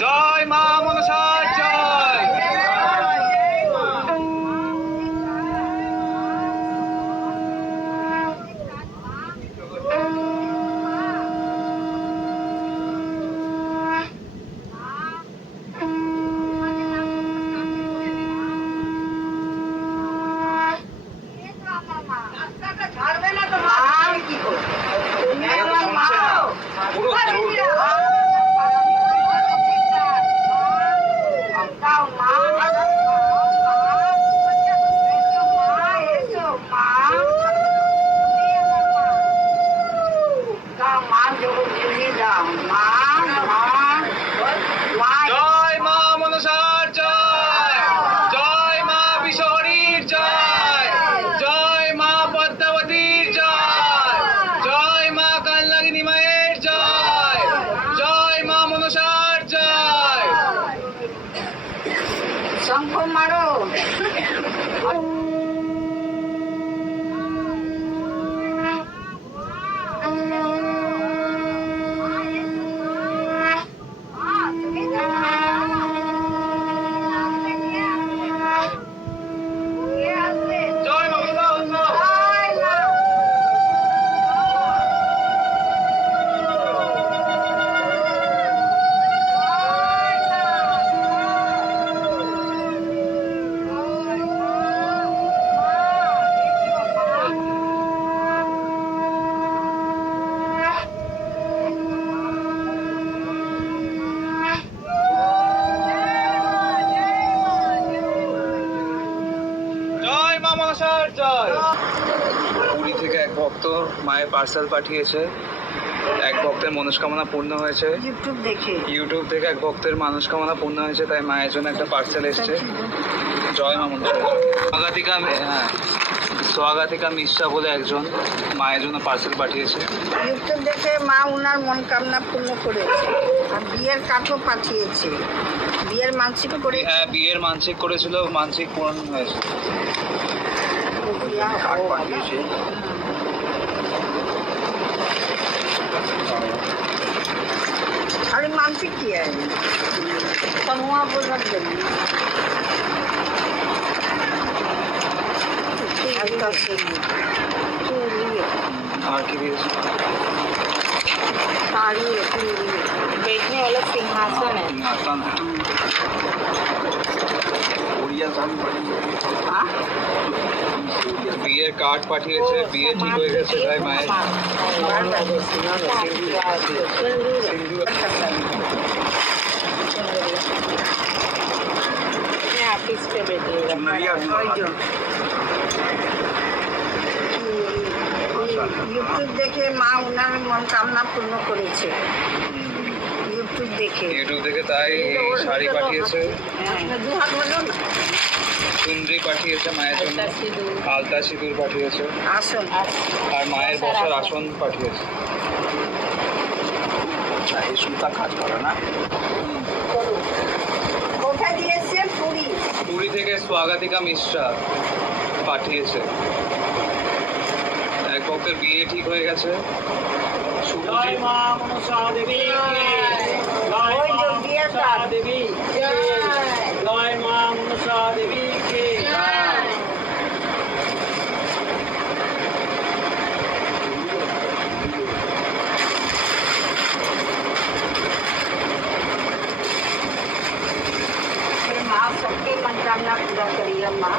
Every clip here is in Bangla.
জয় মা মনসা জয়। ছাড়বে না তো আমি কি করব তুমি আমার মা পুরো পুরো দাও মা এসো মা দাও মা যোগ দিয়ে দাও মা মা মা জয় মা মনসার জয় জয় মা বিশ্বহরীর জয় জয় মা পদ্মাবতীর জয় জয় মা কালনাগিনী মায়ের জয় জয় মা মনসার জয় শঙ্খ মারো জয় মা মনসা উৎসব জয় জয়। পুরী থেকে এক ভক্ত মায়ের পার্সেল পাঠিয়েছে। এক ভক্তের মনস্কামনা পূর্ণ হয়েছে। ইউটিউব দেখে। ইউটিউব থেকে এক ভক্তের মনস্কামনা পূর্ণ হয়েছে তাই মায়ের জন্য একটা পার্সেল এসছে। জয় মা মনসা স্বাগাতিকা হ্যাঁ স্বাগাতিকা মিশ্রা বলে একজন মায়ের জন্য পার্সেল পাঠিয়েছে। ইউটিউব দেখে মা উনার মন কামনা পূর্ণ করেছে আর বিয়ের কাঠও পাঠিয়েছে। বিয়ের মানসিক করে হ্যাঁ বিয়ের মানসিক করেছিল মানসিক পূরণ হয়েছে। अरे मानसिक किया है। पनुआ बोल रख देंगे साड़ी बैठने वाला सिंहासन है। বিয়ের কার্ড পাঠিয়েছে, বিয়ে ঠিক হয়ে গেছে, তাই মায়ের ইউটিউব দেখে মা ওনার মন কামনা পূর্ণ করেছে। দেখে ইউটিউব থেকে তাই শাড়ি পাঠিয়েছে। সুন্দরী পাঠিয়েছে মায়ের জন্য। আলতা সিঁদুর পাঠিয়েছে। আসুন আর মায়ের বসার আসন পাঠিয়েছে। এই সুতা কাজ করে না। দিয়েছে? পুরী। পুরী থেকে স্বাগতিকা মিশ্রা পাঠিয়েছে। এক ভক্তের বিয়ে ঠিক হয়ে গেছে। জয় মা মনসা দেবী। सा देवी जय मां मनसा देवी के મા શક્તિ મંત્રાલના પૂજા કરીએ મા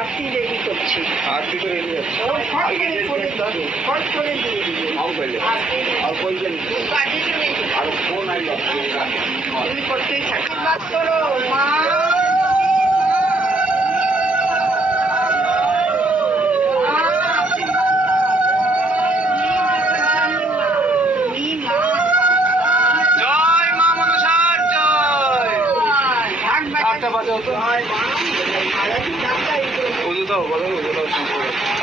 আরতি রেডি করছি। আরতি তো রেডি আছে। ও ফট করে করে দাও ফট করে দিয়ে দিই আও বলে আর কোন জন? কাজে চলে আর ফোন আইলো তুমি করতে থাকি। বাস করো মা। একটা বাজে হতো উজু দাও বলো উজু দাও শুরু করো। জয়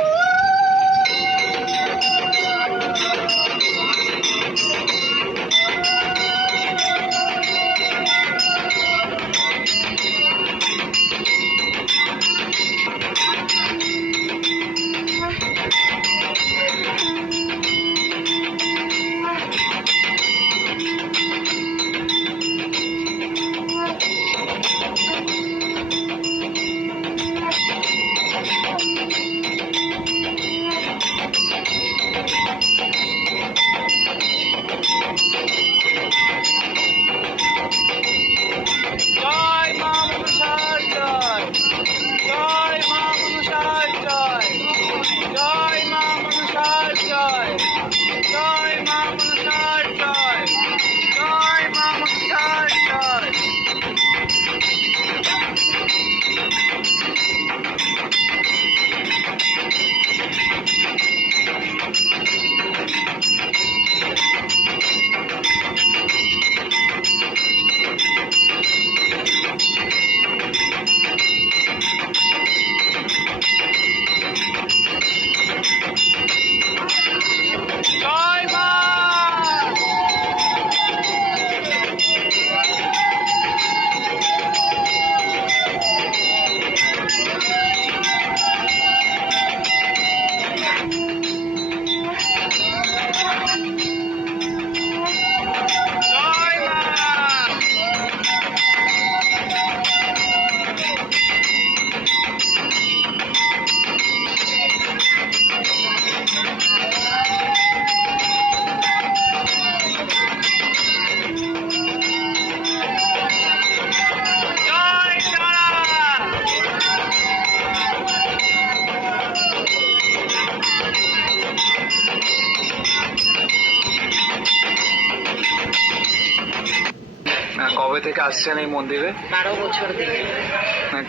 কবে থেকে আসছেন এই মন্দিরে? বারো বছর থেকে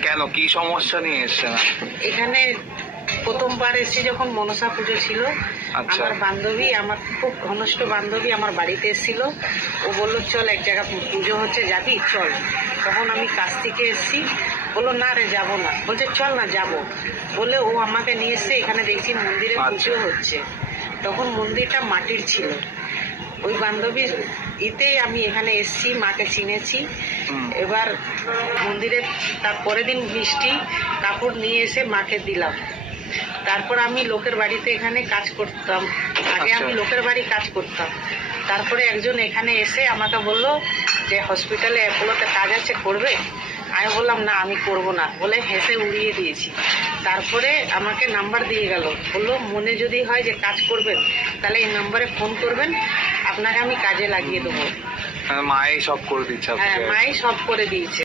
কেন? কি সমস্যা নিয়ে এসছেন? এখানে প্রথমবার এসেছি যখন মনসা পুজো ছিল। আচ্ছা। আমার বান্ধবী আমার খুব ঘনিষ্ঠ বান্ধবী আমার বাড়িতে এসেছিল। ও বলল চল এক জায়গা পুজো হচ্ছে যাবি? চল। তখন আমি কাছ থেকে এসেছি। বলল না রে যাব না। বলছে চল না যাব। বলে ও আমাকে নিয়ে এসে এখানে দেখছি মন্দিরে আচ্ছা। পুজো হচ্ছে। তখন মন্দিরটা মাটির ছিল। ওই বান্ধবীর ইতেই আমি এখানে এসেছি মাকে চিনেছি। এবার মন্দিরে তার পরের দিন মিষ্টি কাপড় নিয়ে এসে মাকে দিলাম। তারপর আমি লোকের বাড়িতে এখানে কাজ করতাম। আগে আচ্ছা। আমি লোকের বাড়ি কাজ করতাম। তারপরে একজন এখানে এসে আমাকে বলল যে হসপিটালে অ্যাপোলোতে কাজ আছে করবে? আমি বললাম না আমি করব না। বলে হেসে উড়িয়ে দিয়েছি। তারপরে আমাকে নাম্বার দিয়ে গেল। বলল মনে যদি হয় যে কাজ করবেন তাহলে এই নাম্বারে ফোন করবেন। আপনাকে আমি কাজে লাগিয়ে দেবো। মাই সব করে দিচ্ছে হ্যাঁ মাই সব করে দিয়েছে।